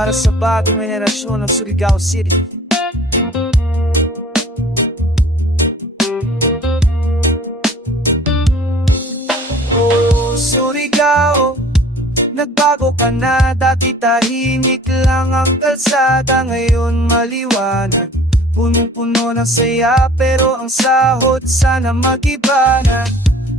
para sa bagong henerasyon ng Surigao City. Oh, Surigao, nagbago ka na. Dati tahimik lang ang kalsada, ngayon maliwanag. Punong-puno ng saya, pero ang sahod sana mag-iba na.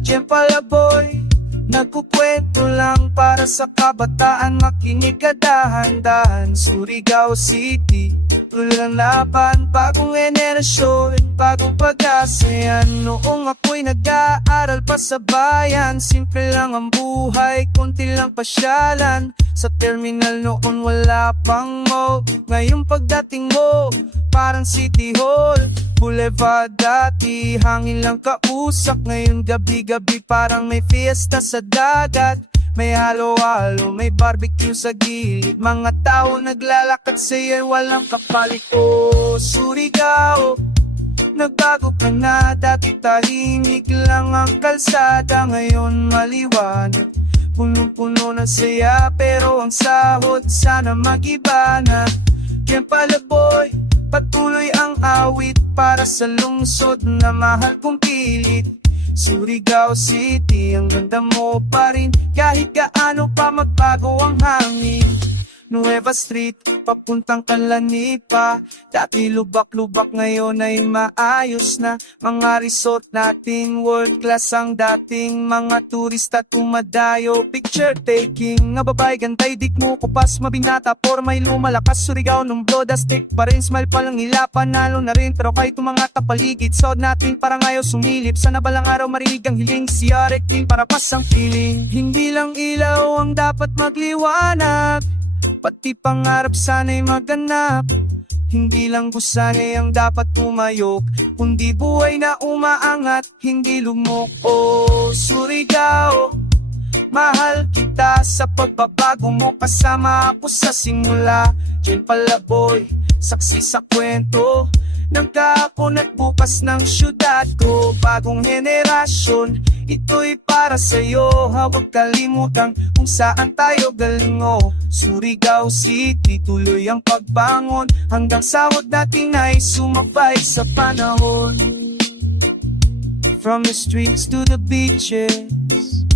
Diyan pala boy, nagkukwento lang para sa kabataan. Makinig ka dahan-dahan, Surigao City, tuloy ang laban, bagong henerasyon, bagong pag-asa yan. Noong ako'y nag-aaral pa sa bayan, simple lang ang buhay, konti lang pasyalan. Sa terminal noon wala pang mall, ngayong pagdating mo, parang City Hall. Boulevard dati, hangin lang kausap, ngayon gabi-gabi parang may fiesta sa dagat. May halo-halo, may barbecue sa gilid, mga tao naglalakad sa'yo, walang kapalit. Oh, Surigao, nagbago ka na. Dati tahimik lang ang kalsada, ngayon maliwanag. Punong-puno ng saya, pero ang sahod sana mag-iba na. Kaya pala boy, patuloy ang awit para sa lungsod na mahal kong pilit. Surigao City, ang ganda mo pa rin, kahit gaano pa magbago ang hangin. Nueva Street, papuntang Kalanipa, dati lubak-lubak, ngayon ay maayos na. Mga resort natin, world class ang dating. Mga turista tumadayo, picture taking. Nga babay, gantay, dik mo kupas, mabinata, formay lumalakas. Surigao nung bloda stick pa rin, smile pa lang nila, panalo na rin. Pero kahit mga tapaligid, sod natin parang ayaw sumilip. Sana balang araw marinig ang hiling, siya rekling para pasang feeling. Hindi lang ilaw ang dapat magliwanag, pati pangarap sana'y maganap. Hindi lang gusanay ang dapat tumayok, kundi buhay na umaangat, hindi lumok. Oh, Surigao, mahal kita sa pagbabago mo, kasama ako sa simula. Diyan pala boy, saksi sa kwento ng kahapon at bukas ng syudad ko. Bagong henerasyon, ito'y para sa'yo. Huwag kalimutang kung saan tayo galing. Oh, Surigao City, tuloy ang pagbangon, hanggang sahod natin ay sumabay sa panahon. From the streets to the beaches,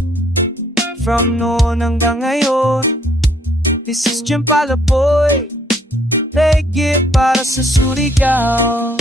from noon hanggang ngayon, this is Jampala boy, reggae para sa Surigao.